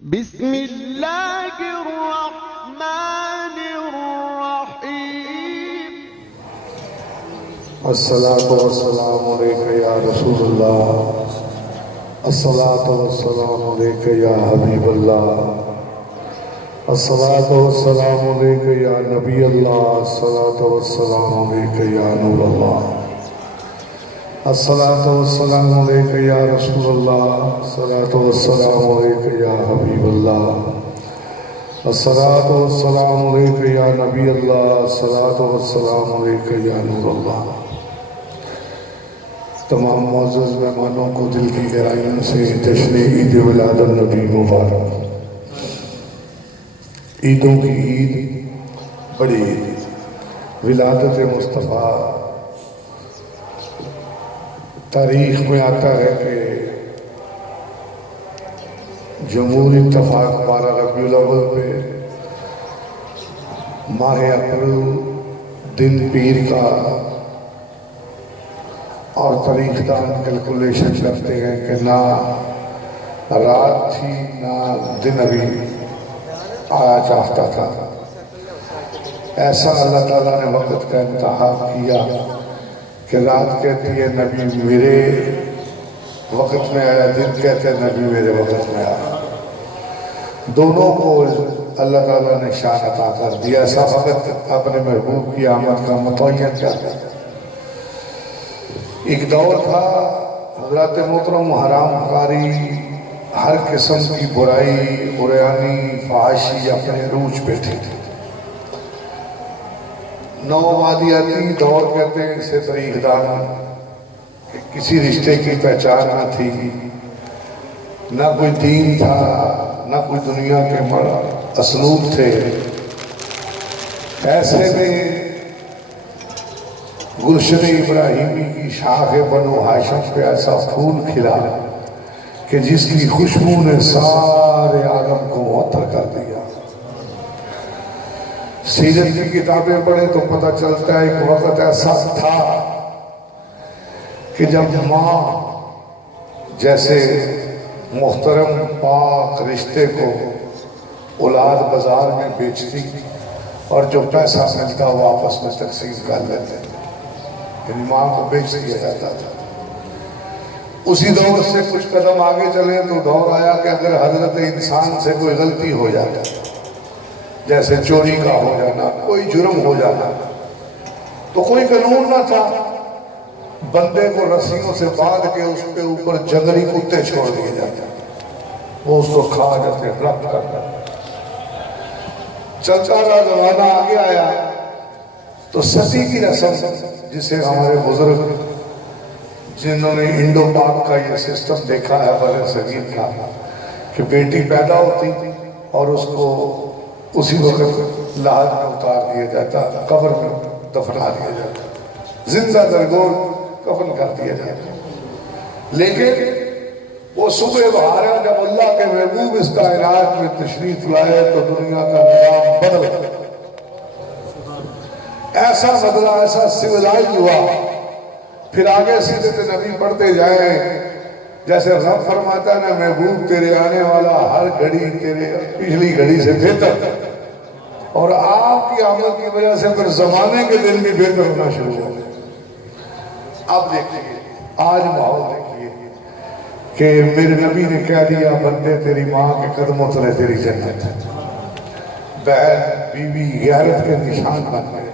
بسم اللہ الرحمن الرحیم الصلاة والسلام علیکہ یا رسول اللہ، الصلاة والسلام علیکہ یا حبیب اللہ، الصلاة والسلام علیکہ یا نبی اللہ، الصلاة والسلام علیکہ یا نور اللہ، الصلاة والسلام علیکہ یا رسول اللہ، الصلاة والسلام علیکہ یا حبیب اللہ، الصلاة والسلام علیکہ یا نبی اللہ، الصلاة والسلام علیکہ یا نور اللہ۔ تمام معزز مہمانوں کو دل کی گہرائیوں سے جشن عید ولادت النبی مبارک۔ عیدوں کی عید بڑی عید، ولادت مصطفیٰ۔ تاریخ میں آتا ہے کہ جمہور اتفاق 12 ربیع الاول پہ ماہ اپریل دن پیر کا، اور تاریخ دان کیلکولیشن کرتے ہیں کہ نہ رات تھی نہ دن ابھی آیا چاہتا تھا۔ ایسا اللہ تعالیٰ نے وقت کا انتخاب کیا کہ رات کہتی ہے نبی میرے وقت میں آیا، دن کہتے ہیں نبی میرے وقت میں آیا۔ دونوں کو اللہ تعالیٰ نے شان عطا کر دیا۔ ایسا وقت اپنے محبوب کی آمد کا متعین کر دیا۔ ایک دور تھا حضرات محترم حرام کاری، ہر قسم کی برائی، عریانی، فحاشی اپنے عروج پہ تھی۔ نوآبادیاتی دور کہتے ہیں اسے تاریخ دان، کہ کسی رشتے کی پہچان نہ تھی، نہ کوئی دین تھا، نہ کوئی دنیا کے اسلوب تھے۔ ایسے میں گلشن ابراہیمی کی شاخ بنو ہاشم پہ ایسا پھول کھلا کہ جس کی خوشبو نے سارے عالم کو معطر کر دیا۔ سیرت کی کتابیں پڑھیں تو پتہ چلتا ہے ایک وقت ایسا تھا کہ جب ماں جیسے محترم پاک رشتے کو اولاد بازار میں بیچتی اور جو پیسہ ملتا وہ آپس میں تقسیم کر لیتے، یعنی ماں کو بیچ دیا جاتا تھا۔ اسی دور سے کچھ قدم آگے چلیں تو دور آیا کہ اگر حضرت انسان سے کوئی غلطی ہو جاتا، جیسے چوری کا ہو جانا، کوئی جرم ہو جانا، تو کوئی قانون نہ تھا، بندے کو رسیوں سے باندھ کے اس پہ اوپر جنگلی کتے چھوڑ دیے جاتے، وہ اس کو کھا جاتے، ربط کرتا۔ چلتا رہا، زمانہ آگے آیا تو ستی کی رسم، جسے ہمارے بزرگ جنہوں نے انڈو پاک کا یہ سسٹم دیکھا ہے برے صغیر کا، کہ بیٹی پیدا ہوتی اور اس کو اسی وقت لحد میں اتار دیا جاتا، قبر میں دفنا دیا جاتا، زندہ درگور کفن کر دیا جاتا۔ لیکن وہ صبح بہار ہے جب اللہ کے محبوب اس کائنات میں تشریف لائے تو دنیا کا نظام بدل گیا، ایسا بدلا، ایسا سویلائز ہوا۔ پھر آگے سیدت نبی پڑھتے جائیں، جیسے رب فرماتا ہے نا محبوب تیرے آنے والا ہر گھڑی تیرے پچھلی گھڑی سے بہتر، اور آپ کی آمد کی وجہ سے پھر زمانے کے دن بھی بہتر ہونا شروع ہو گئے۔ اب دیکھیے آج ماحول دیکھیے کہ میرے نبی نے کہہ دیا بندے تیری ماں کے قدموں تلے تیری جنت ہے۔ بہن بیوی غیرت کے نشان بن گئے،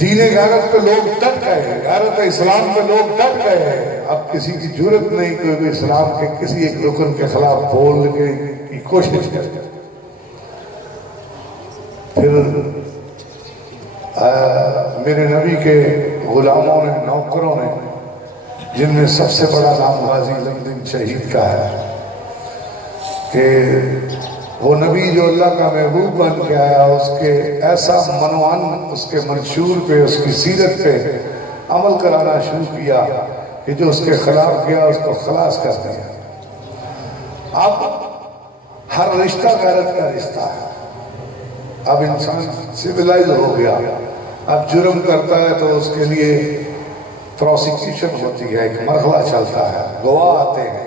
دین غیرت پہ لوگ ڈٹ گئے، غیرت اسلام پہ لوگ ڈٹ گئے۔ اب کسی کی جرت نہیں کوئی بھی اسلام کے کسی ایک رکن کے خلاف بولنے کی کوشش کرے۔ پھر میرے نبی کے غلاموں نے، نوکروں نے، جن میں سب سے بڑا نام غازی لمدین شہید کا ہے، کہ وہ نبی جو اللہ کا محبوب بن کے آیا، اس کے ایسا منوان، اس کے منشور پہ، اس کی سیرت پہ عمل کرانا شروع کیا کہ جو اس کے خلاف گیا اس کو خلاص کر دیا۔ اب ہر رشتہ غیرت کا رشتہ ہے۔ اب انسان سیولائز ہو گیا، اب جرم کرتا ہے تو اس کے لیے پروسیکیوشن ہوتی ہے، ایک مرحلہ چلتا ہے، گواہ آتے ہیں،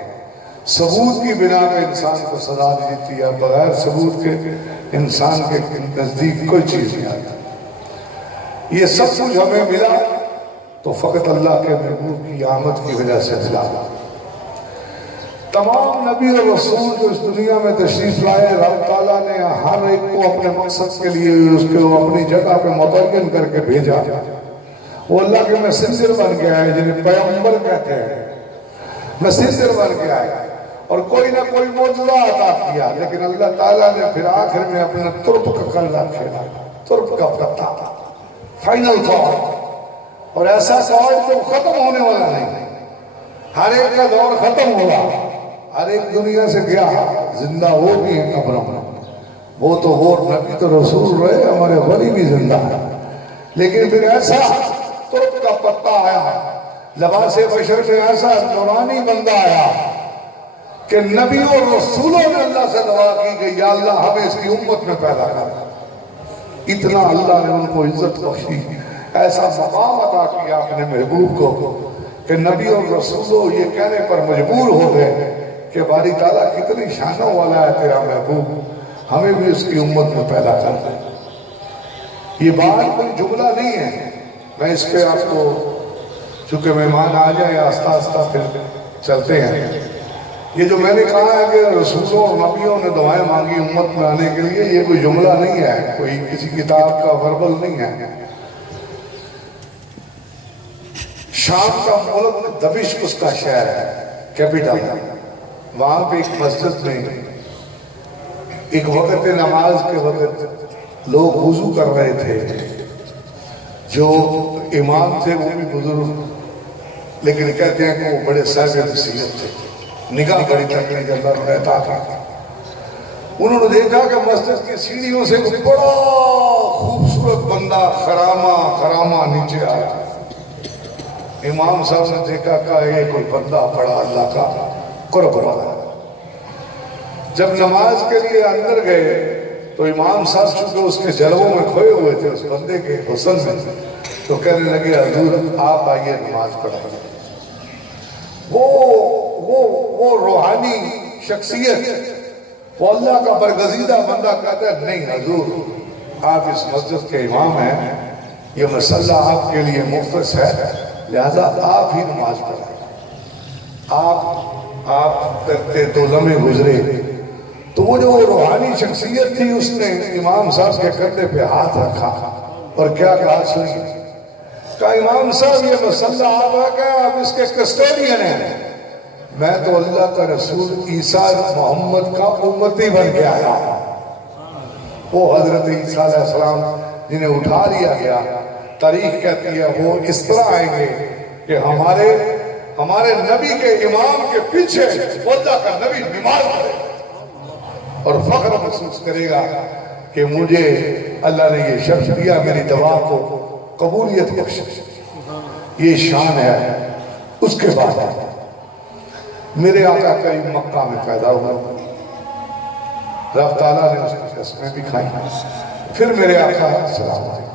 ثبوت کی بنا پہ انسان کو سزا دی جاتی ہے، بغیر ثبوت کے انسان کے نزدیک کوئی چیز نہیں آتی۔ یہ سب کچھ ہمیں ملا تو فقط اللہ کے محبوب کی آمد کی وجہ سے ملا۔ تمام نبی اور رسول جو اس دنیا میں تشریف لائے، رب تعالیٰ نے ہر ایک کو اپنے مقصد کے لیے اس کو اپنی جگہ پہ متعین کر کے بھیجا۔ وہ اللہ کے میسنجر بن کے آئے، جنہیں پیغمبر کہتے ہیں، میسنجر بن کے آئے اور کوئی نہ کوئی معجزہ عطا کیا، لیکن اللہ تعالیٰ نے پھر آخر میں اپنا ترپ کا کلہ کھیلا، ترپ کا پتا، فائنل تھاٹ، اور ایسا تھاٹ جو ختم ہونے والا نہیں۔ ہر ایک کا دور ختم ہوگا، ہر ایک دنیا سے گیا، زندہ وہ بھی ہے قبروں میں، وہ تو وہ نبی تو رسول رہے، ہمارے ولی بھی زندہ ہے، لیکن پھر ایسا ترپ کا پتا آیا، لباس بشر میں ایسا نورانی بندہ آیا کہ نبیوں اور رسولوں نے اللہ سے دعا کی کہ یا اللہ ہمیں اس کی امت میں پیدا کر۔ اتنا اللہ نے ان کو عزت بخشی، ایسا مقام عطا کیا اپنے محبوب کو کہ نبی اور رسولوں یہ کہنے پر مجبور ہو گئے کہ باری تعالیٰ کتنی شانوں والا ہے تیرا محبوب، ہمیں بھی اس کی امت میں پیدا کر دے۔ یہ بات کوئی جملہ نہیں ہے، میں اس پہ آپ کو چونکہ مہمان آ جائیں آہستہ آہستہ پھر چلتے ہیں۔ یہ جو میں نے کہا ہے کہ رسولوں اور نبیوں نے دعائیں مانگی امت میں آنے کے لیے، یہ کوئی جملہ نہیں ہے، کوئی کسی کتاب کا وربل نہیں ہے۔ شام کا ملک دمشق اس کا شہر ہے، کیپٹل، وہاں پہ ایک مسجد میں ایک وقت نماز کے وقت لوگ وضو کر رہے تھے، جو امام تھے وہ بھی بزرگ، لیکن کہتے ہیں کہ وہ بڑے صاحب نصیحت تھے، نگاہ بڑی تکڑی جلدہ رہتا تھا۔ انہوں نے دیکھا کہ مسجد کی سیڑھیوں سے ایک بڑا خوبصورت بندہ خرامہ نیچے آیا۔ امام صاحب نے دیکھا کہ یہ کوئی بندہ پڑا اللہ کا قرب والا۔ جب نماز کے لیے اندر گئے تو امام صاحب چونکہ اس کے جلووں میں کھوئے ہوئے تھے اس بندے کے حسن میں، تو کہنے لگے حضور آپ آئیے نماز پڑھیں۔ وہ روحانی شخصیت، وہ اللہ کا برگزیدہ بندہ کہتا ہے نہیں حضور آپ اس مسجد کے امام ہیں، یہ مسئلہ آپ کے لیے مختص ہے، لہذا آپ ہی نماز پڑھیں۔ آپ کرتے تو لمحے گزرے، تو وہ جو روحانی شخصیت تھی اس نے امام صاحب کے کندھے پہ ہاتھ رکھا اور کیا کہا سنیے، کہا امام صاحب یہ مسئلہ آپ کا، آپ اس کے کسٹوڈین ہیں، میں تو اللہ کا رسول عیسیٰ محمد کا امتی بن کے آیا۔ وہ حضرت عیسیٰ علیہ السلام جنہیں اٹھا لیا گیا، تاریخ کہتی ہے وہ اس طرح آئیں گے کہ ہمارے نبی کے امام کے پیچھے اللہ کا نبی نماز پڑھے اور فخر محسوس کرے گا کہ مجھے اللہ نے یہ شرف دیا، میری دعا کو قبولیت بخش۔ یہ شان ہے۔ اس کے بعد میرے آقا کریم مکہ میں پیدا ہوا، رب تعالیٰ نے اس کی قسمیں بھی کھائیں۔ پھر میرے آقا السلام علیکم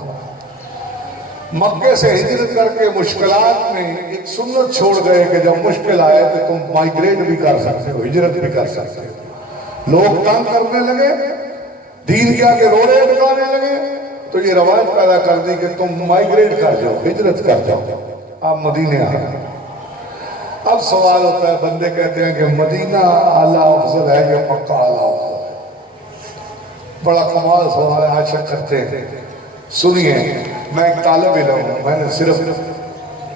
مکے سے ہجرت کر کے مشکلات میں ایک سنت چھوڑ گئے کہ جب مشکل آئے تو تم مائگریٹ بھی کر سکتے ہو، ہجرت بھی کر سکتے ہو۔ لوگ تنگ کرنے لگے، دین کیا کہ روڑے اٹکانے لگے، تو یہ روایت پیدا کر دی کہ تم مائگریٹ کر جاؤ، ہجرت کر جاؤ، آپ مدینے آ گئے۔ اب سوال ہوتا ہے، بندے کہتے ہیں کہ مدینہ اعلیٰ افضل ہے یا مکہ اعلیٰ افضل ہے؟ بڑا کمال سوال ہے، آج کرتے ہیں۔ سنیے، میں ایک طالب علم ہوں، میں نے صرف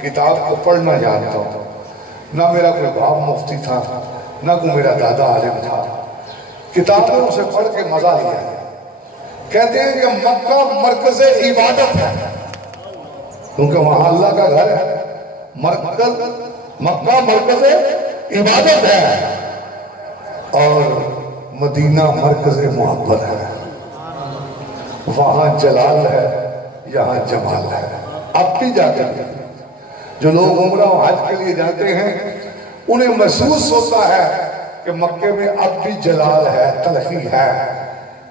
کتاب کو پڑھنا جانتا ہوں، نہ میرا کوئی باپ مفتی تھا، نہ کوئی میرا دادا عالم تھا، کتابوں سے پڑھ کے مزہ لیا ہے۔ کہتے ہیں کہ مکہ مرکز عبادت ہے، کیونکہ وہاں اللہ کا گھر ہے۔ مکہ مرکز عبادت ہے اور مدینہ مرکز محبت ہے۔ وہاں جلال ہے، یہاں جمال ہے۔ اب بھی جاتے ہیں جو لوگ عمرہ و حج کے لیے جاتے ہیں، انہیں محسوس ہوتا ہے کہ مکے میں اب بھی جلال ہے، تلخی ہے،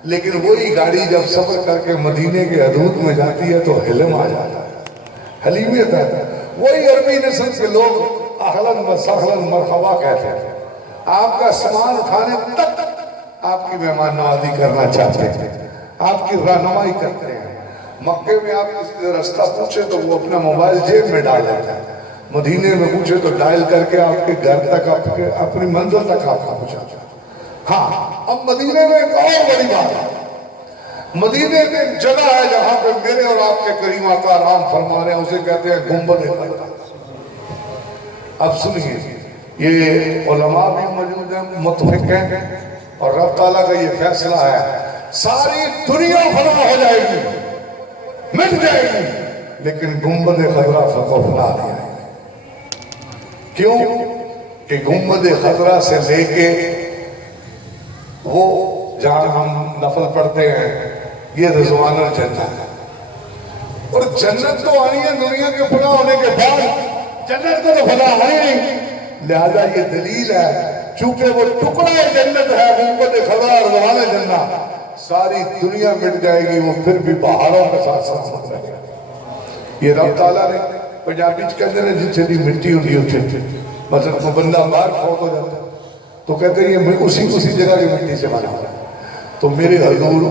لیکن وہی گاڑی جب سفر کر کے مدینے کے حدود میں جاتی ہے تو حلم آ جاتا ہے، حلیمیت ہے۔ وہی عربی نسل کے لوگ اہلاً و سہلاً مرحبا کہتے ہیں، آپ کا سامان اٹھانے تک آپ کی مہمان نوازی کرنا چاہتے ہیں، آپ کی رہنمائی کرتے ہیں۔ مکے میں آپ کسی سے راستہ پوچھے تو وہ اپنا موبائل جیب میں ڈال لیتا ہے، مدینے میں پوچھے تو ڈائل کر کے آپ کے گھر تک، اپنی منزل تک آپ کا پہنچاتا ہے۔ ہاں، اب مدینے میں ایک اور بڑی بات ہے، مدینے میں ایک جگہ ہے جہاں پہ میرے اور آپ کے کریم آقا آرام فرما رہے ہیں، اسے کہتے ہیں گنبد خضرا۔ اب سنیے، یہ علماء بھی موجود ہیں، متفق ہیں، اور رب تعالیٰ کا یہ فیصلہ ہے، ساری دنیا فنا ہو جائے گی، مٹ جائے گی، لیکن گنبد خضرا فقط نہ آ جائے گی۔ کیوں کہ گنبد خضرا سے لے کے وہ جہاں ہم نفل پڑھتے ہیں، یہ رضوان الجنہ ہے، اور جنت تو آنی ہے دنیا کے فنا ہونے کے بعد، جنت کو تو فنا ہے نہیں، لہذا یہ دلیل ہے، چونکہ وہ ٹکڑا جنت ہے گنبد خضرا رضوان الجنہ، ساری دنیا مٹ جائے گی، وہ پھر بھی پہاڑوں کے ساتھ ساتھ مٹ جائے گی۔ یہ رب تعالیٰ نے پنجابی کہتے ہیں جتنے بھی مٹی ہوتی ہے، مطلب وہ بندہ باہر فوت ہو جاتا ہے تو کہتے ہیں یہ اسی جگہ کی مٹی سے بنا ہوا ہے، تو میرے حضور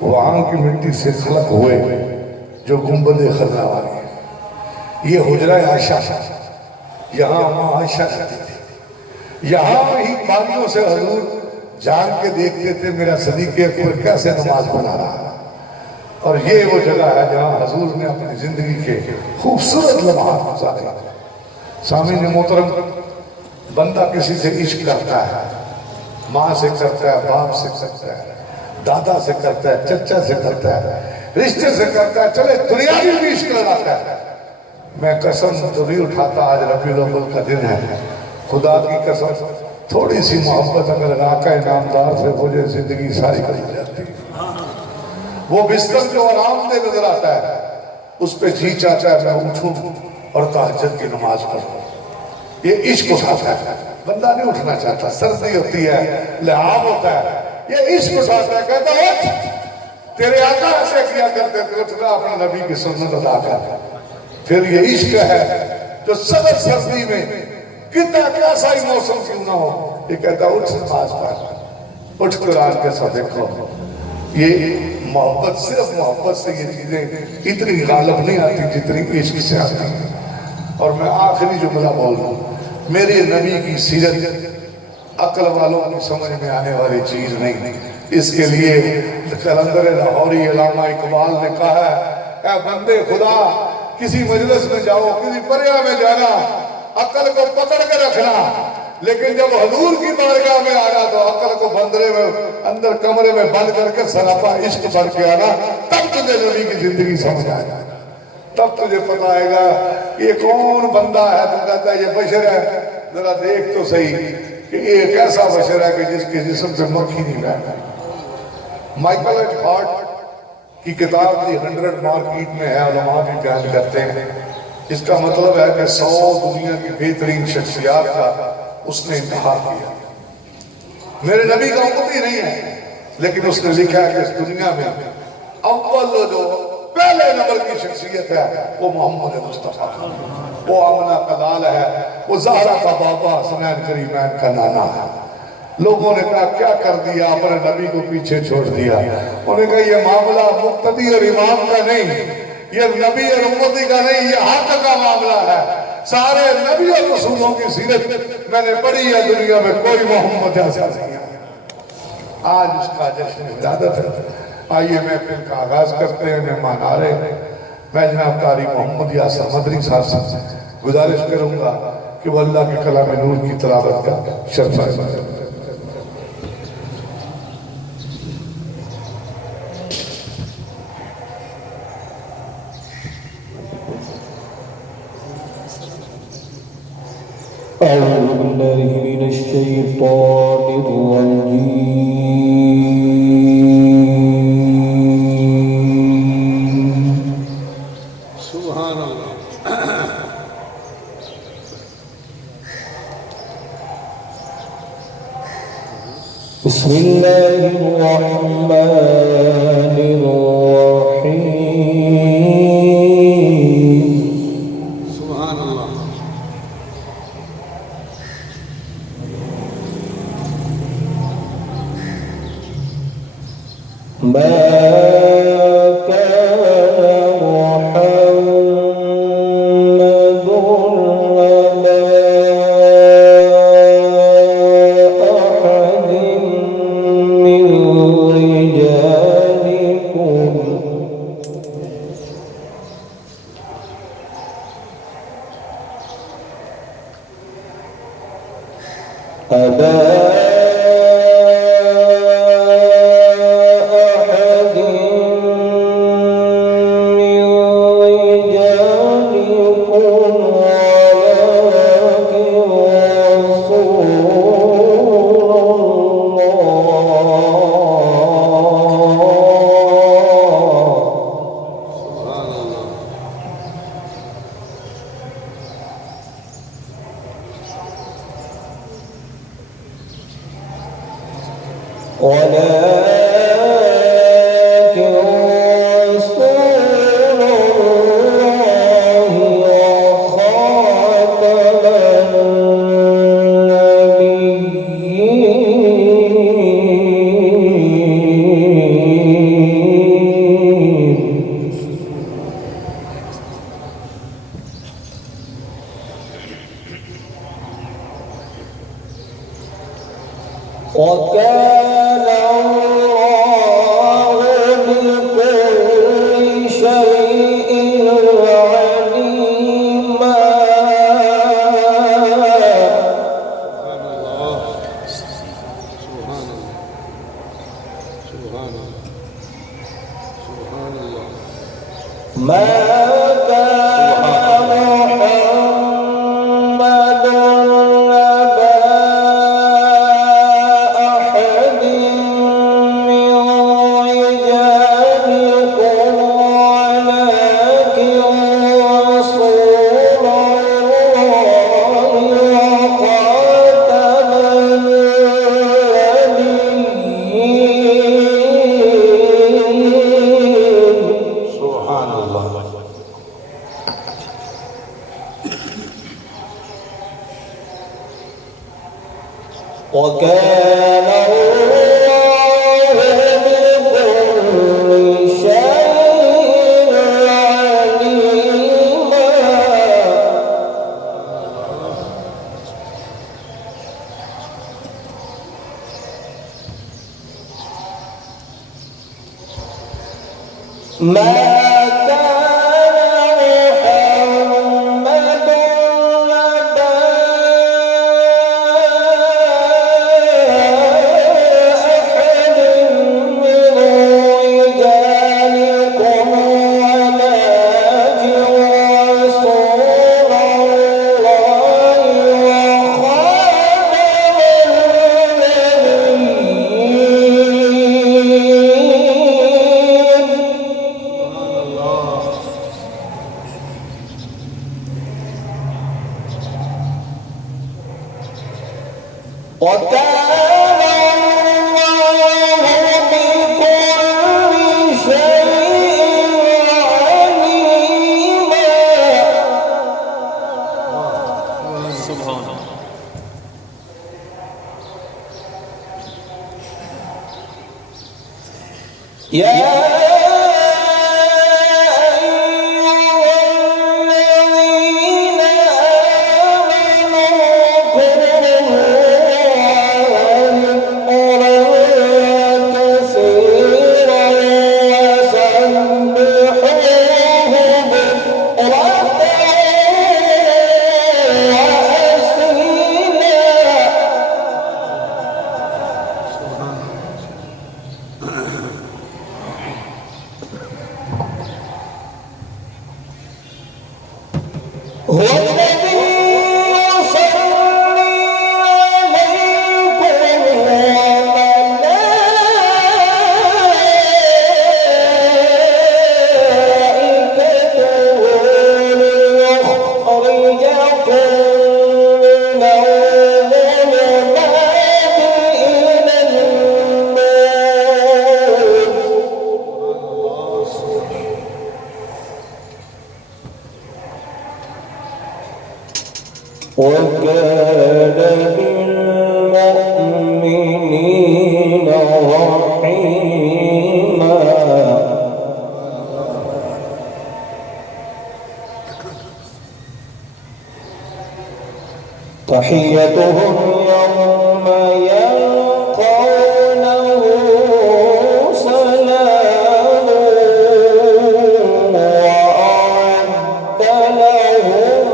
وہاں کی مٹی سے خلق ہوئے جو گنبد خضرا والی ہے۔ یہ حجرہ عائشہ، یہاں ماں عائشہ رہتی تھی، یہاں ہی باغیوں سے حضور جان کے دیکھتے تھے میرا صدیق اکبر کیسے نماز پڑھا رہا ہے، اور یہ وہ جگہ ہے جہاں حضور نے اپنی زندگی کے خوبصورت لمحات گزارے۔ سامعین محترم، بندہ کسی سے عشق کرتا ہے، ماں سے کرتا ہے، باپ سے کرتا ہے، دادا سے کرتا ہے، چچا سے کرتا ہے، رشتے سے کرتا ہے، چلے دنیاوی بھی عشق لگاتا ہے۔ میں قسم تو نہیں اٹھاتا، آج ربیع الاول کا دن ہے، خدا کی قسم تھوڑی سی محبت اگر آقا نامدار سے ہو جائے زندگی ساری بدل جاتی ہے۔ وہ بستر جو آرام دہ نظر آتا ہے اس پہ جی چاہتا ہے میں اٹھوں اور تہجد کی نماز پڑھوں، یہ عشق اٹھاتا ہے، بندہ نہیں اٹھنا چاہتا، سردی ہوتی ہے، لحاظ ہوتا ہے، یہ عشق اٹھاتا ہے، کہتا ہے اٹھ، تیرے آقا ایسے کیا کرتے تھے، اٹھنا اپنے نبی کی سنت ادا کر۔ پھر یہ عشق ہے جو سخت سردی میں کتنا کیسا ہی موسم کیوں نہ ہو، یہ کہتا ہے اٹھ نماز پڑھ، اٹھ قرآن کے ساتھ دیکھو۔ یہ محبت، صرف محبت سے یہ چیزیں اتنی غالب نہیں آتی جتنی عشق سے آتی ہیں۔ اور میں آخری جملہ بول رہا ہوں، میرے نبی کی سیرت عقل والوں کی سمجھ میں آنے والی چیز نہیں، اس کے لیے قلندر لاہوری علامہ اقبال نے کہا ہے، اے بندے خدا کسی مجلس میں جاؤ، کسی پریا میں جانا، عقل کو پکڑ کے رکھنا، لیکن جب حضور کی بارگاہ میں آنا تو عقل کو بندرے میں اندر کمرے میں بند کر کے سراپا عشق بن کے آنا، تب تجھے نبی کی زندگی سمجھ آئے گا، تب تجھے پتہ آئے گا یہ کون بندہ ہے، تو کہتا ہے یہ بشر ہے، ذرا دیکھ تو صحیح کہ یہ ایک ایسا بشر ہے کہ جس کے جسم سے مکھی نہیں بیٹھتی۔ مائیکل ایچ ہارٹ کی کتاب دی 100 مارکیٹ میں ہے، علماء بھی بیان کرتے ہیں، اس کا مطلب ہے کہ 100 دنیا کی بہترین شخصیات کا اس نے انتخاب کیا۔ میرے نبی کا امتی نہیں ہے، لیکن اس نے لکھا ہے کہ اس دنیا میں اول جو پہلے نمبر کی شخصیت ہے وہ محمد مصطفیٰ، وہ آمنہ کا لال ہے، وہ زہرا کا بابا، حسنین کریمین کا نانا ہے۔ لوگوں نے کہا کیا کر دیا، اپنے نبی کو پیچھے چھوڑ دیا۔ انہوں نے کہا یہ معاملہ مقتدی اور امام کا نہیں، یہ نبی اور امتی کا نہیں، یہ حق کا معاملہ ہے۔ سارے نبی اور رسولوں کی سیرت میں نے پڑھی ہے، دنیا میں کوئی محمد ایسا نہیں ہے۔ آج اس کا جشن ولادت ہے، آئیے محفل کا آغاز کرتے ہیں، مہمان آ رہے ہیں۔ میں جناب قاری محمد یاسر مدنی صاحب سے گزارش کروں گا کہ وہ اللہ کے کلام نور کی تلاوت کا شرف فرمائیں۔ أعوذ بالله من الشيطان الرجيم سبحان اللہ۔ بسم الله الرحمن الرحيم سبحان اللہ۔ بالمؤمنين رحيما تحيتهم يوم يلقونه سلام وأعد لهم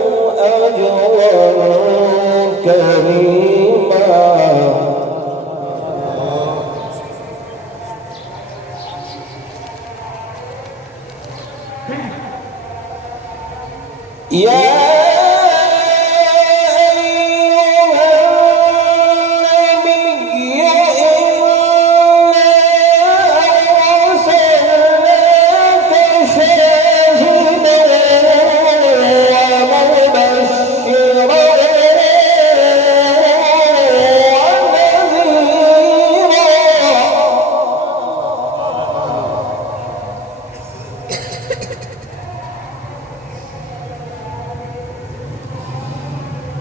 أجرا كريما. يا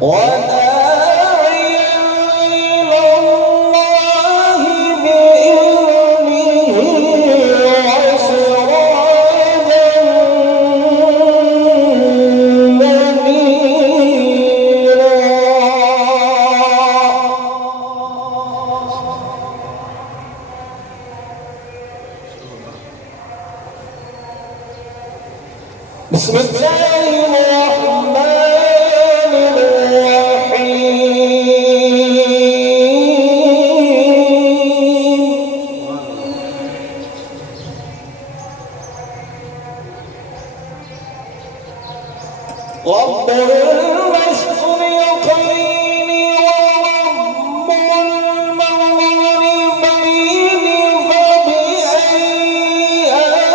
وداعيا إلى الله بإذنه وسراجا منيرا. بسم الله الرحمن رب المشرقين ورب المغربين فبأي آلاء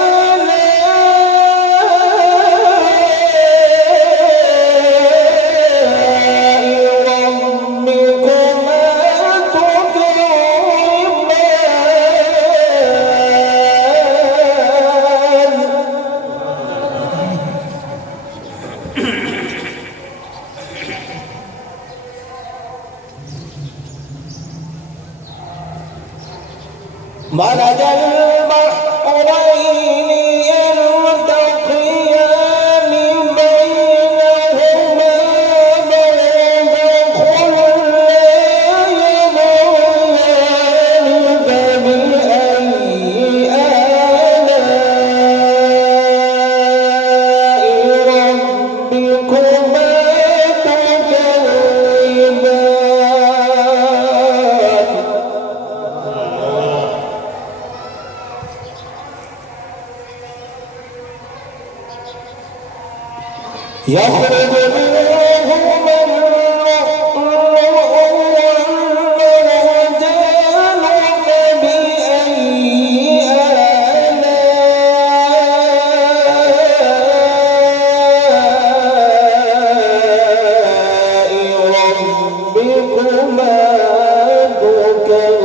ربكما تكذبان؟ مرج البحرين يلتقيان بينهما برزخ لا يبغيان فبأي آلاء ربكما تكذبان؟ يخرج منهما اللؤلؤ والمرجان فبأي آلاء ربكما تكذبان؟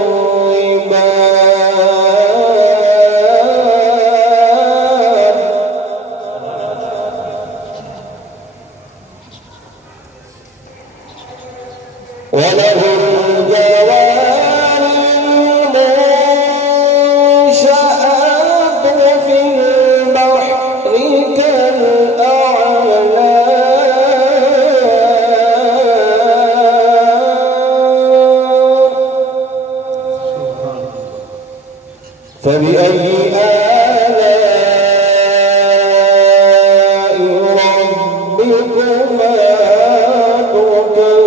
وله الجوار المنشآت في البحر كالأعلام. فبأي آلاء ربكما تكذبان؟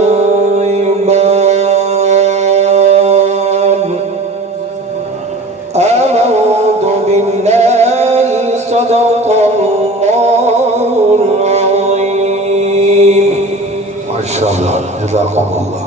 آمنت بالله صدق الله العظيم. ما شاء الله جزاكم الله.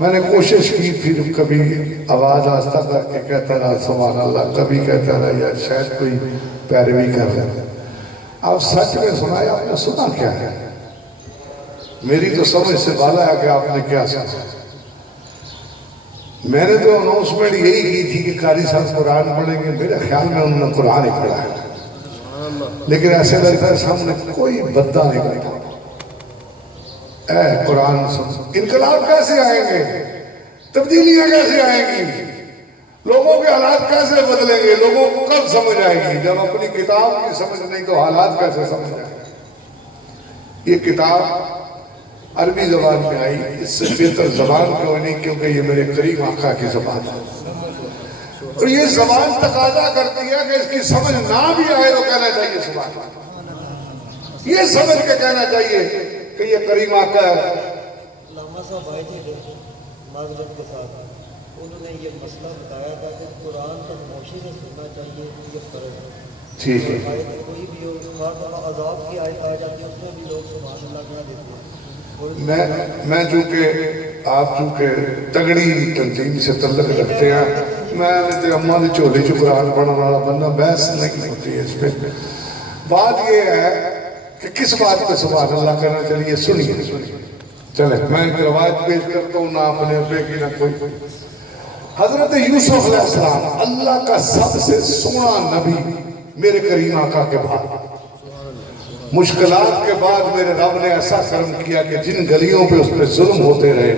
میں نے کوشش کی، پھر کبھی آواز آہستہ کر کے کہتا رہا سبحان اللہ، کبھی کہتا رہا یار شاید کوئی پیروی کر رہا ہے۔ آپ سچ میں سنایا، آپ نے سنا کیا ہے؟ میری تو سمجھ سے بالا ہے کہ آپ نے کیا سنا۔ میں نے تو اناؤنسمنٹ یہی کی تھی کہ قاری صاحب قرآن پڑھیں گے، میرے خیال میں انہوں نے قرآن ہی پڑھا ہے، لیکن ایسے لگتا ہے سامنے کوئی بدہ نہیں بیٹھا۔ اے قرآن سن، انقلاب کیسے آئیں گے، تبدیلیاں کیسے آئیں گی، لوگوں کے حالات کیسے بدلیں گے، لوگوں کو کب سمجھ آئے گی؟ جب اپنی کتاب کی سمجھ نہیں تو حالات کیسے سمجھ آئیں گے؟ یہ کتاب عربی زبان میں آئی، اس سے بہتر زبان کیوں نہیں، کیونکہ یہ میرے کریم آقا کی زبان ہے، اور یہ زبان تقاضا کرتی ہے کہ اس کی سمجھ نہ بھی آئے تو کہنا چاہیے سبحان اللہ، یہ سمجھ کے کہنا چاہیے کہ یہ کریم آقا ہے۔ علامہ صاحب آئے تھے معذرت کے ساتھ، انہوں نے یہ مسئلہ بتایا تھا کہ قرآن کو خاموشی سے سننا چاہیے، یہ فرض ہے۔ ٹھیک ہے، آیت کوئی بھی ہو، ہر دفعہ عذاب کی آیت آ جاتی ہے، اس میں بھی لوگ سبحان اللہ کہہ دیتے ہیں۔ میں چونکہ آپ چونکہ تگڑی تنظیم سے تعلق رکھتے ہیں، میں تے اماں دی چولی چ قرآن پڑھنے والا بندہ، بحث نہیں ہوتی ہے اس پہ۔ بات یہ ہے کہ کس بات پہ سبحان اللہ کہنا چاہیے، سنیے۔ چلے میں ایک روایت پیش کرتا ہوں، نہ اپنے ابے کی نہ کوئی۔ حضرت یوسف علیہ السلام اللہ کا سب سے سونا نبی، میرے کریم آقا کے بعد، مشکلات کے بعد میرے رب نے ایسا کرم کیا کہ جن گلیوں پہ اس پہ ظلم ہوتے رہے،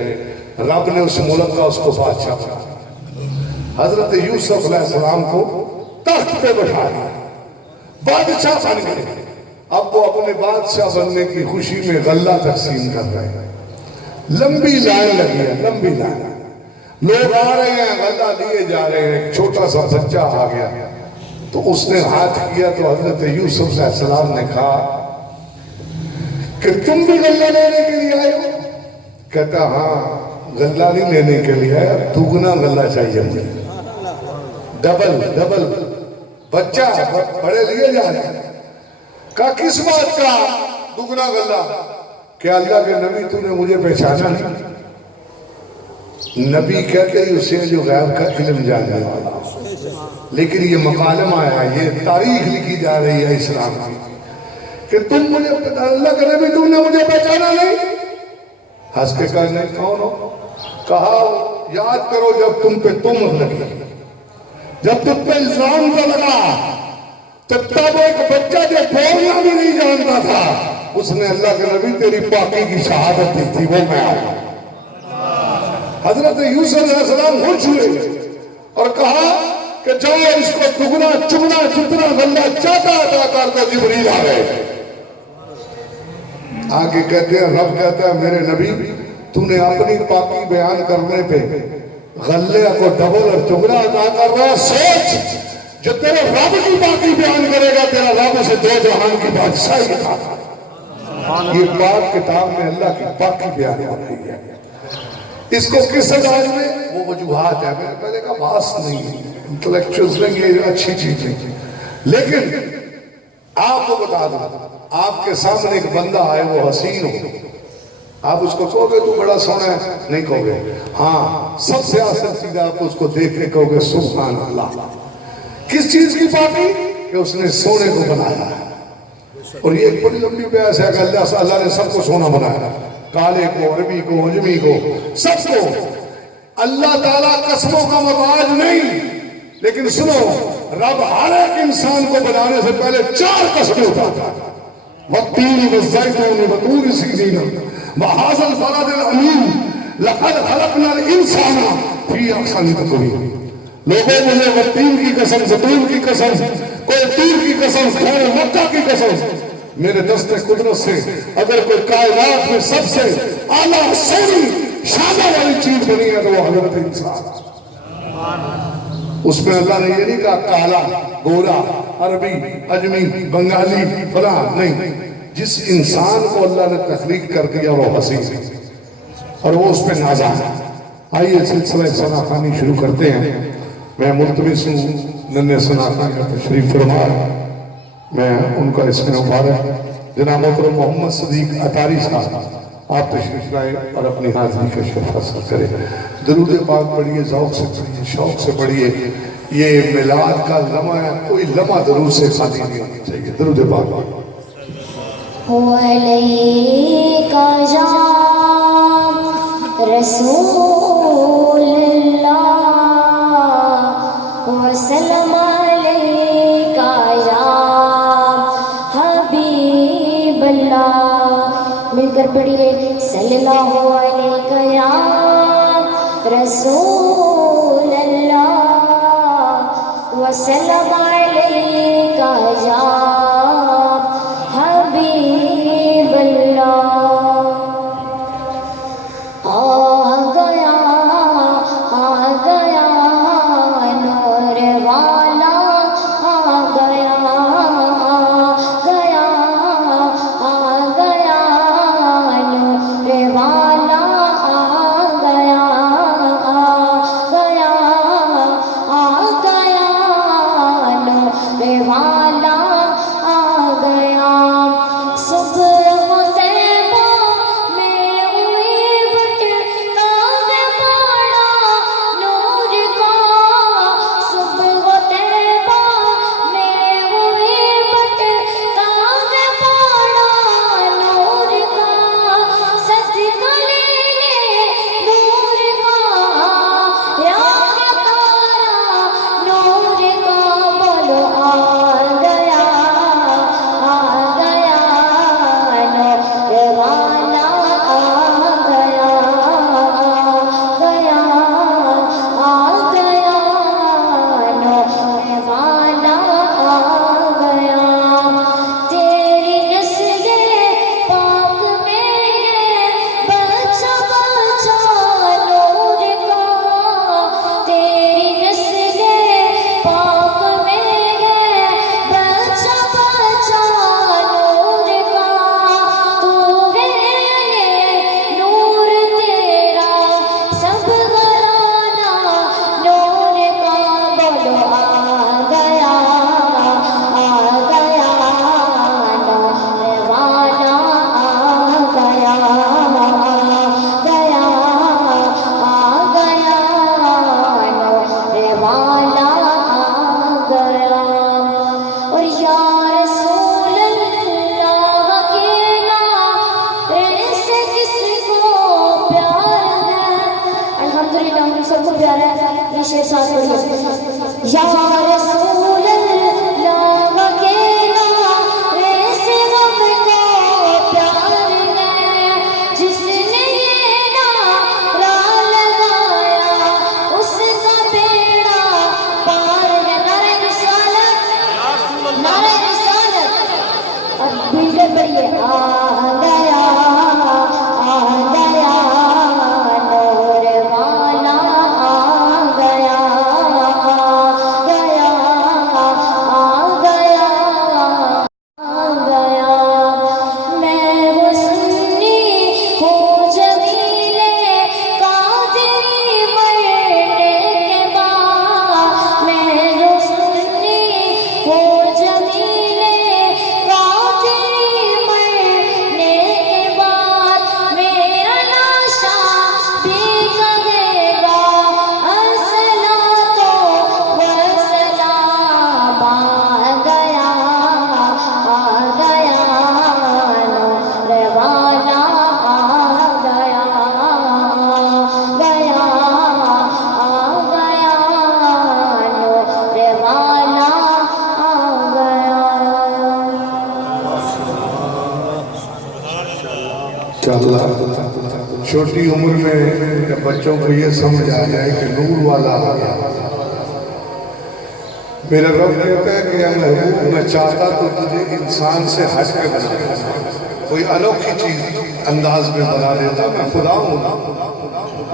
رب نے اس ملک کا اس کو بادشاہ بنا۔ حضرت یوسف علیہ السلام کو تخت پہ بٹھا دیا، بادشاہ بن گئے۔ اب وہ اپنے بادشاہ بننے کی خوشی میں غلہ تقسیم کر رہے ہیں، لمبی لائن لگی ہے، لمبی لائن، لوگ آ رہے ہیں، غلہ لیے جا رہے ہیں۔ ایک چھوٹا سا بچہ آ گیا تو اس نے ہاتھ کیا تو حضرت یوسف علیہ السلام نے کہا کہ تم بھی غلہ لینے کے لیے آئے ہو؟ کہتا ہاں، غلہ نہیں لینے کے لیے آیا، دگنا غلہ چاہیے مجھے، ڈبل بچہ بڑے لیے جا رہے ہیں۔ کہا کس بات کا دگنا غلہ؟ کہ اللہ کے نبی تو نے مجھے پہچانا نہیں؟ نبی کہتے ہی اسے جو غیب کا علم جاننے والا، لیکن یہ مکالمہ ہے، یہ تاریخ لکھی جا رہی ہے اسلام کی کہ تم مجھے، اللہ کے نبی تم نے مجھے پہچانا نہیں؟ ہنس کے کہا نہیں، کون ہو؟ کہا یاد کرو جب تم پہ تہمت لگی، جب تم پہ الزام کا لگا، تب ایک بچہ جو بولنا بھی نہیں جانتا تھا، اس نے اللہ کے نبی تیری پاکی کی شہادت دی تھی، وہ میں آیا۔ حضرت یوسف علیہ السلام خوش ہوئے اور کہا کہ جاؤ اس کو دگنا چگنا جتنا غلہ چاہتا عطا کر دو، جبریل آ گئے۔ آگے کہتے ہیں، رب کہتا ہے میرے نبی تو نے اپنی پاکی بیان کرنے پہ غلے کو ڈبل اور چگنا عطا کر رہا ہے۔ سوچ جو تیرے رب کی پاکی بیان کرے گا، تیرا رب اسے دو جہان کی بادشاہی عطا کرے گا۔ یہ پاک کتاب میں اللہ کی پاکی بیان ہو رہی ہے۔ اس کو کس انداز میں؟ وہ وجوہات ہے، میں نے پہلے کہا باس نہیں، انٹلیکچوئلز میں یہ اچھی چیز ہے، لیکن آپ کو بتا دوں، آپ کے سامنے ایک بندہ آئے، وہ حسین ہو، آپ اس کو کہو گے تو بڑا سونا ہے؟ نہیں کہو گے۔ ہاں، سب سے آسان چیز آپ اس کو دیکھ کے کہو گے سبحان اللہ۔ کس چیز کی پاکی؟ کہ اس نے سونے کو بنایا ہے، اور یہ ایک بڑی لمبی بحث ہے کہ اللہ نے سب کو سونا بنایا، کالے کو، عربی کو، عجمی کو، سب کو۔ اللہ تعالیٰ قسموں کا محتاج نہیں، لیکن سنو، رب ہر ایک انسان کو بنانے سے پہلے 4 قسمیں اٹھاتا ہے، وَالتِّينِ وَالزَّيْتُونِ وَطُورِ سِينِينَ وَهَٰذَا الْبَلَدِ الْأَمِينِ لَقَدْ خَلَقْنَا الْإِنسَانَ فِي أَحْسَنِ تَقْوِيمٍ۔ لوگوں مجھے والتین کی قسم، زیتون کی قسم، کوئی تیر کی قسم، خیر مکہ کی قسم، میرے دست قدرت سے اگر کوئی کائنات میں سب سے اعلیٰ سونی شانہ والی چیز بنی ہے تو وہ حضرت انسان۔ اس میں اللہ نے یہ نہیں کہا کالا، گورا، عربی، عجمی، بنگالی، فلاں، نہیں، جس انسان کو اللہ نے تخلیق کر دیا وہ حسین ہے اور وہ اس پہ نازا ہے۔ آئیے سلسلہ ثنا خوانی شروع کرتے ہیں۔ میں ملتمس ہوں ننھے ثنا خوان کا تشریف فرما، میں ان کا اسم مبارک جناب محترم محمد صدیق اطاری صاحب آپ تشریف لائیں اور اپنی حاضری کا شرف حاصل کریں. درود پاک پڑھیے، ذوق سے پڑھیے، شوق سے پڑھیے. یہ میلاد کا لمحہ ہے، کوئی لمحہ ضرور سے خالی نہیں ہونا چاہیے. درود پاک. وعلیکا یا رسول اللہ وسلم علیکا یا حبیب اللہ. مل کر پڑھیے صلی اللہ علیہ یا رسول اللہ وسلم علیکا یا حبیب اللہ. آ گیا نور والا آ گیا نور والا آ گیا نور والا آ گیا. صبح طیبہ میں ہوئی بٹتاغ پڑا نور کا. صبح طیبہ میں ہوئی بٹتاغ پڑا نور کا. صدقہ لے نور کا یاد تارا نور کا. بولو آ گیا نور والا آ گیا نور والا آ گیا. تیری نسل پاک میں ہے بچہ بچہ نور کا. تیری نسل پاک میں ہے بچہ بچہ نور کا. تو ہے نور تیرا سب گھرانہ نور کا. بولو آ گیا نور والا آ گیا نور والا آ گیا. اور یا رسول اللہ کے نعرے سے کس کو پیار ہے. الحمدللہ ہم سب کو پیار ہے. یہ شعر ساتھ پڑھیے. یا رسول اللہ کے نعرے سے ہم کو پیار ہے. جس نے یہ نعرہ لگایا اس کا بیڑا پار ہے. نعرہ رسالت نعرہ رسالت. اب مل کر پڑھیے. آ گیا نور والا آ گیا آ گیا. میں وہ سنی ہوں جمیل قادری مرنے کے بعد. میں وہ سنی ہوں جمیل قادری مرنے کے بعد. میرا ناشا بھی کہے گا الصلاۃ والسلام. آ گیا نور والا آ گیا نور والا آ گیا. کہ اللہ چھوٹی عمر میں جب بچوں کو یہ سمجھ آ جائے کہ نور والا آ گیا. میرا رب کہتا ہے کہ یا محبوب میں چاہتا تو تجھے انسان سے ہٹ کے بنا کوئی انوکھی چیز انداز میں بنا دیتا. میں خدا ہوں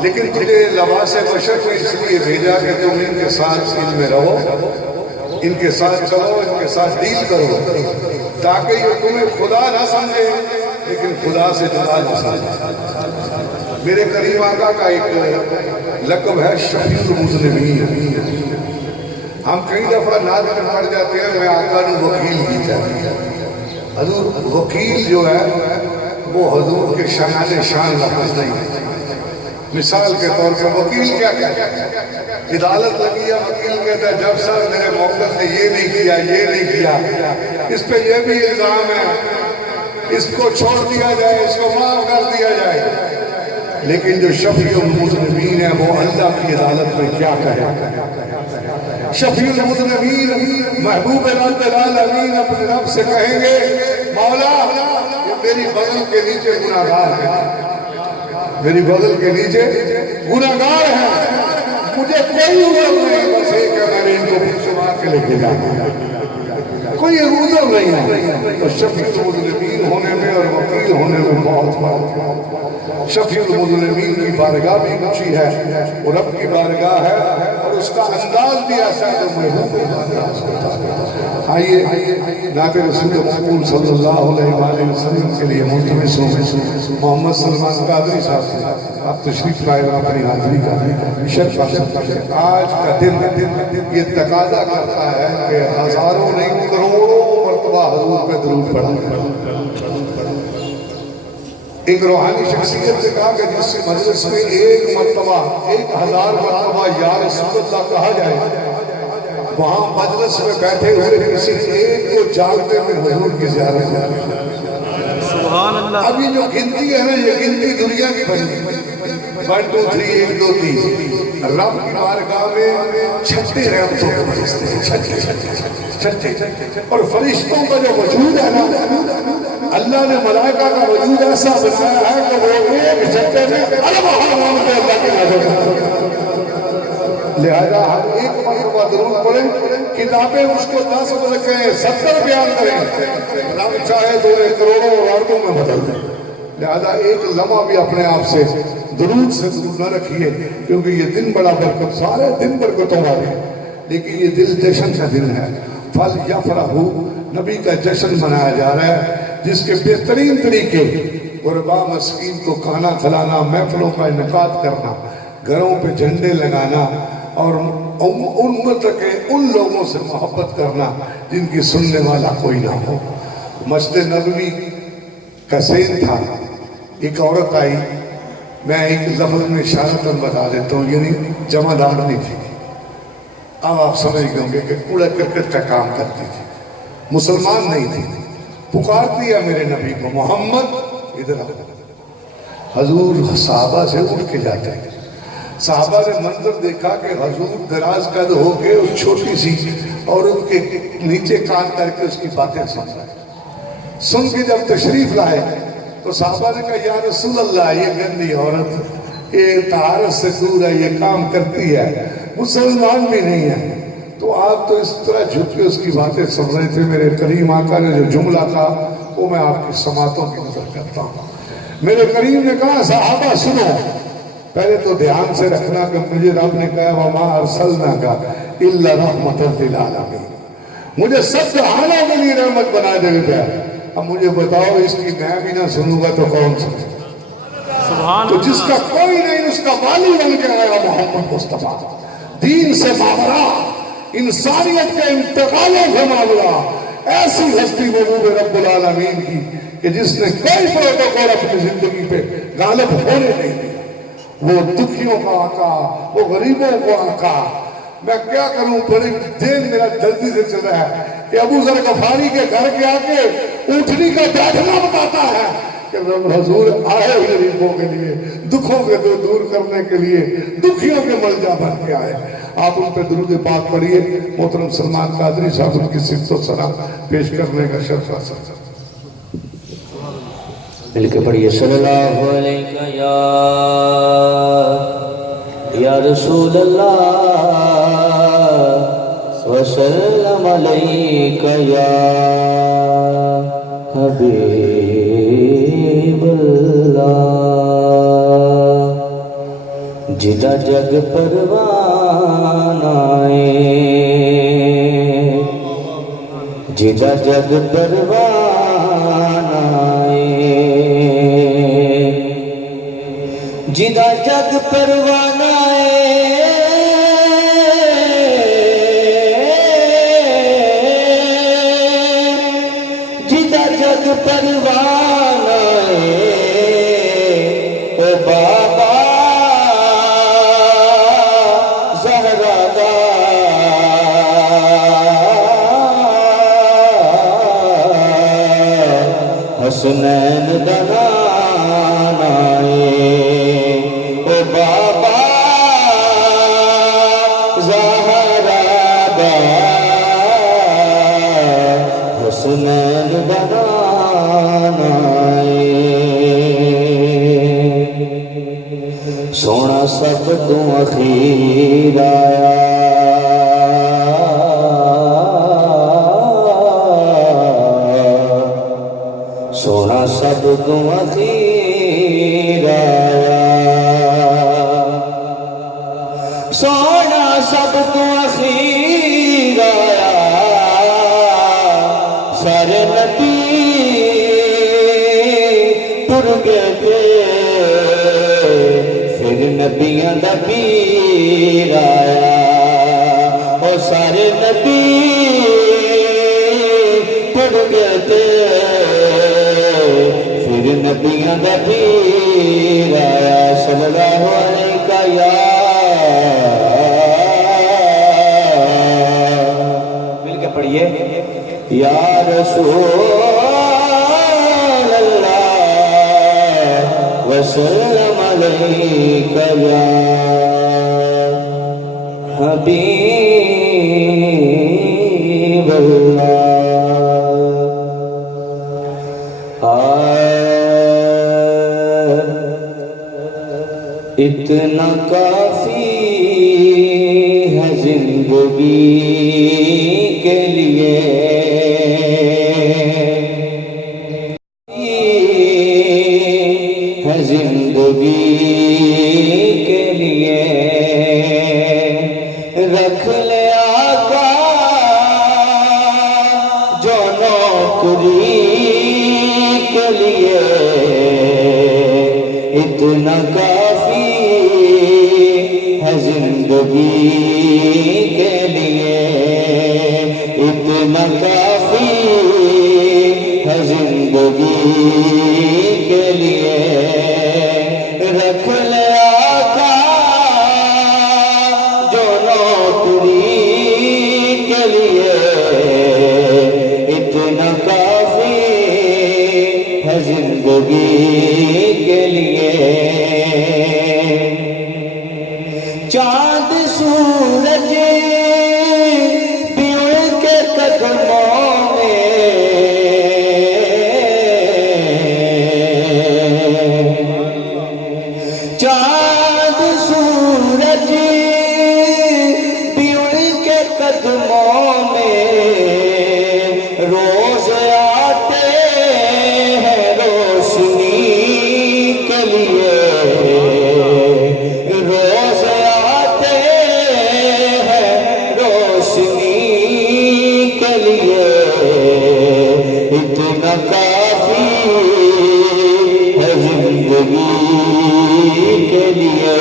لیکن تجھے لباس بشر کو اس لیے بھیجا کہ تم ان کے ساتھ ان میں رہو، ان کے ساتھ چلو، ان کے ساتھ ڈیل کرو، تاکہ یہ تمہیں خدا نہ سمجھے لیکن خدا سے جدا نہ سمجھے. میرے کریم آقا کا ایک لقب ہے شفیع المذنبین. ہم کئی دفعہ نعت میں پڑھ جاتے ہیں میں آقا نے وکیل کیتا ہے. حضور وکیل جو ہے وہ حضور کے شان شان لفظ نہیں ہے۔ مثال کے طور پر وکیل کیا کہتا ہے؟ عدالت لگی ہے، وکیل کہتا ہے جب صاحب میرے موکل نے یہ نہیں کیا، یہ نہیں کیا، اس پہ یہ بھی الزام ہے، اس کو چھوڑ دیا جائے، اس کو معاف کر دیا جائے۔ لیکن جو شفیع المذنبین ہے وہ اللہ کی عدالت میں کیا کہے؟ شفیع المذنبین محبوب رب العالمین اپنے رب سے کہیں گے مولا یہ میری بغل کے نیچے گناہگار ہے، میری بغل کے نیچے گناہگار ہے، مجھے کوئی عذر نہیں، بس ایک ہے میں نے ان کو پھر کے لے کے جانا، کوئی عذر نہیں ہے۔ تو شفیع المذنبین ہونے میں اور وکیل ہونے میں بہت فرق ہے۔ شفیع المذنبین کی بارگاہ بھی اونچی ہے، وہ رب کی بارگاہ ہے، اور اس کا انداز بھی ایسا ہے جو محبوب کا انداز ہوتا ہے۔ آئیے نعت رسول مقبول صلی اللہ علیہ وآلہ وسلم کے لیے ملتمس ہوں محمد سلمان قادری صاحب سے آپ تشریف لائے اپنی حاضری کا شرف حاصل کریں۔ آج کا دن یہ تقاضا کرتا ہے کہ ہزاروں نہیں کروڑوں مرتبہ حضور پہ درود پڑھا۔ ایک روحانی شخصیت نے کہا کہ جس سے مجلس میں ایک مرتبہ 1000 مرتبہ یا رسول اللہ کہا جائے، وہاں مجلس میں بیٹھے ہوئے کسی ایک کو جاگتے میں حضور کی زیارت ہے۔ سبحان اللہ۔ ابھی جو گنتی ہے نا، یہ گنتی دنیا کی بنی 1 2 3 1 2 3 رب کی بارگاہ میں چھٹے رحمتوں کے بجستے ہیں، چھٹے، اور فرشتوں کا جو وجود ہے نا، اللہ نے ملائکہ کا وجود ایسا بنایا ہے کہ وہ ایک چھٹے میں اللہ کی نظر ہے۔ لہذا ہم ایک مرتبہ درود پڑھیں، کتابیں اس کو 10 رکھیں 70 بیان کریں، رب چاہے تو ایک کروڑوں اور اربوں میں بدل دیں۔ لہذا ایک لمحہ بھی اپنے آپ سے درود سے دور نہ رکھیے، کیونکہ یہ دن بڑا برکت، سارے دن برکتوں والے، لیکن یہ دل جشن کا دن ہے۔ فل یفرحوا، نبی کا جشن منایا جا رہا ہے، جس کے بہترین طریقے غربا مسکین کو کھانا کھلانا، محفلوں کا انعقاد کرنا، گھروں پہ جھنڈے لگانا، اور ان لوگوں سے محبت کرنا جن کی سننے والا کوئی نہ ہو۔ مسجد نبوی کا سین تھا، ایک عورت آئی، میں ایک لفظ میں اشارتاً بتا دیتا ہوں، یعنی جمع دار نہیں تھی، اب آپ سمجھ گئے ہوں گے کہ کوڑا کرکٹ کا کام کرتی تھی، مسلمان نہیں تھی، پکارتی ہے میرے نبی کو محمد ادھر آؤ۔ حضور صحابہ سے اٹھ کے جاتے ہیں، صحابہ نے منظر دیکھا کہ حضور دراز قد ہو کے اس چھوٹی سی عورت کے نیچے کان کر کے اس کی باتیں سن رہے ہیں۔ سن کے جب تشریف لائے تو صحابہ نے کہا یا رسول اللہ یہ گندی عورت، یہ طہارت سے دور ہے، یہ کام کرتی ہے، مسلمان بھی نہیں ہے، تو آپ تو اس طرح جھک کے اس کی باتیں سن رہے تھے۔ میرے کریم آقا نے جو جملہ کہا وہ میں آپ کی سماعتوں کی نظر کرتا ہوں۔ میرے کریم نے کہا صحابہ سنو، پہلے تو دھیان سے رکھنا کہ مجھے رب نے کہا وَمَا أَرْسَلْنَاكَ إِلَّا رَحْمَةً لِلْعَالَمِينَ، مجھے سب جہانوں کے لیے رحمت بنا دے گا۔ اب مجھے بتاؤ اس کی میں بھی نہ سنوں گا تو کون سنے؟ تو جس کا کوئی نہیں اس کا والی بن کے آیا محمد مصطفیٰ، دین سے معاملہ، انسانیت کے انتقالوں سے معاملہ، ایسی ہستی محبوب رب العالمین کی کہ جس نے کوئی پروٹوکول اپنی زندگی پہ غالب ہونے نہیں دیا۔ وہ دکھیوں کا آقا، وہ غریبوں کو آقا۔ میں کیا کروں، بڑی دین میرا جلدی سے چل رہا ہے کہ ابو ذر غفاری کے گھر کے آگے اونٹنی کا بیٹھنا بتاتا ہے کہ حضور آئے غریبوں کے لیے، دکھوں کے دور کرنے کے لیے، دکھیوں کے ملجا بن کے آئے۔ آپ ان پہ درود پاک پڑھیے۔ محترم سلمان قادری صاحب ان کی صفت و ثنا پیش کرنے کا شرف حاصل کرتے ہیں۔ مل کے پڑھیے صلی اللہ علیہ یا رسول اللہ وسلم علیک یا حبیب اللہ۔ جدا جگ پروان آئے، جدا جگ پروان آئے، جدا جگ پروان آئے، جدا جگ پروان آئے، حسنین دا نام آئے او بابا زہرا دا حسنین دا نام آئے سونا سب تو اخیر آیا سونا سب تو اخیر آیا سونا سب تو اخیر آیا سارے نبی ٹر گئے تھے پھر نبیاں دا پیر آیا او سارے نبی ٹر گئے تھے پھر نبیاں دا پیر آیا صلی اللہ علیہ یا مل کے پڑھیے یا رسول اللہ وسلم علیک یا حبیب اللہ اتنا کافی ہے زندگی کے لیے ہے زندگی کے لیے رکھ لے آقا جو نوکری کے لیے اتنا کافی ہے زندگی کے لیے اتنا کافی ہے زندگی کے لیے رکھ لے آقا جو نوکری کے لیے اتنا کافی ہے زندگی کے لیے چاند سورج بھی ان کے قدموں میں چاند سورج بھی ان کے قدموں میں روز آتے ہیں روشنی کے لیے روز آتے ہیں روشنی کے لیے اتنا کافی ہے زندگی کے لیے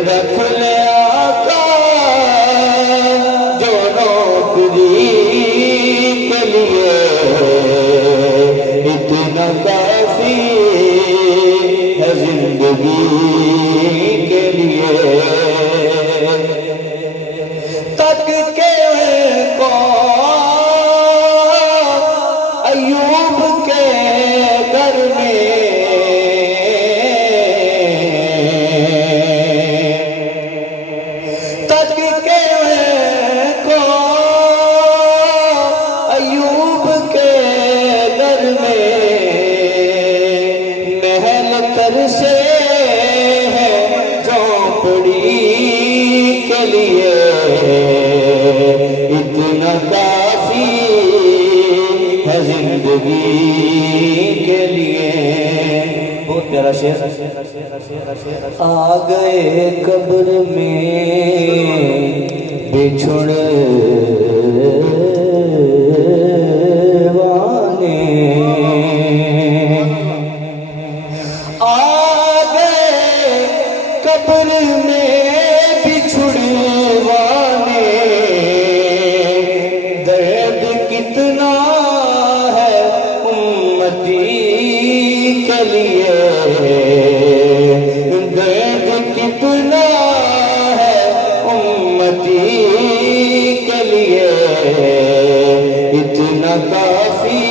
رکھ لے آقا جو نوکری کے لیے اتنا کافی ہے زندگی کے لیے تک کے کو ایوب کے گھر میں تک کے کو ایوب کے گھر میں محل تر سے ہے جھونپڑی کے لیے اتنا کافی ہے زندگی کے لیے بہت پیارا شعر آ گئے قبر میں بچھڑ وانے آ گئے قبر میں بچھڑوانے درد کتنا ہے امتی کے لیے درد کتنا ہے امتی کے لیے اتنا کافی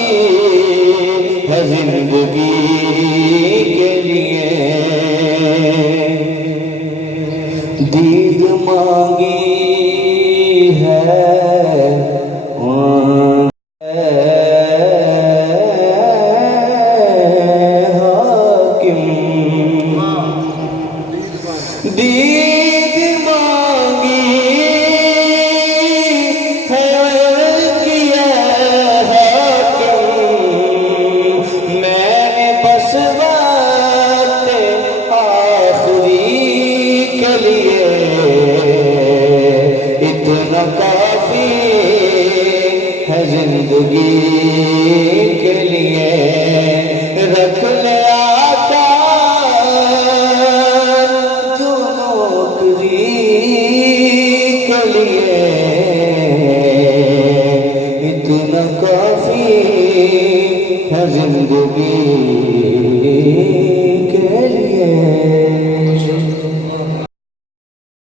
زندگی کے لیے دید مانگی ہے حاکم دید مانگی ہے کیا حاکم میں نے بس وقت آخری کے لیے اتنا کافی ہے زندگی کے لیے رکھ لے آقا جو نوکری کے لیے اتنا کافی ہے زندگی کے لیے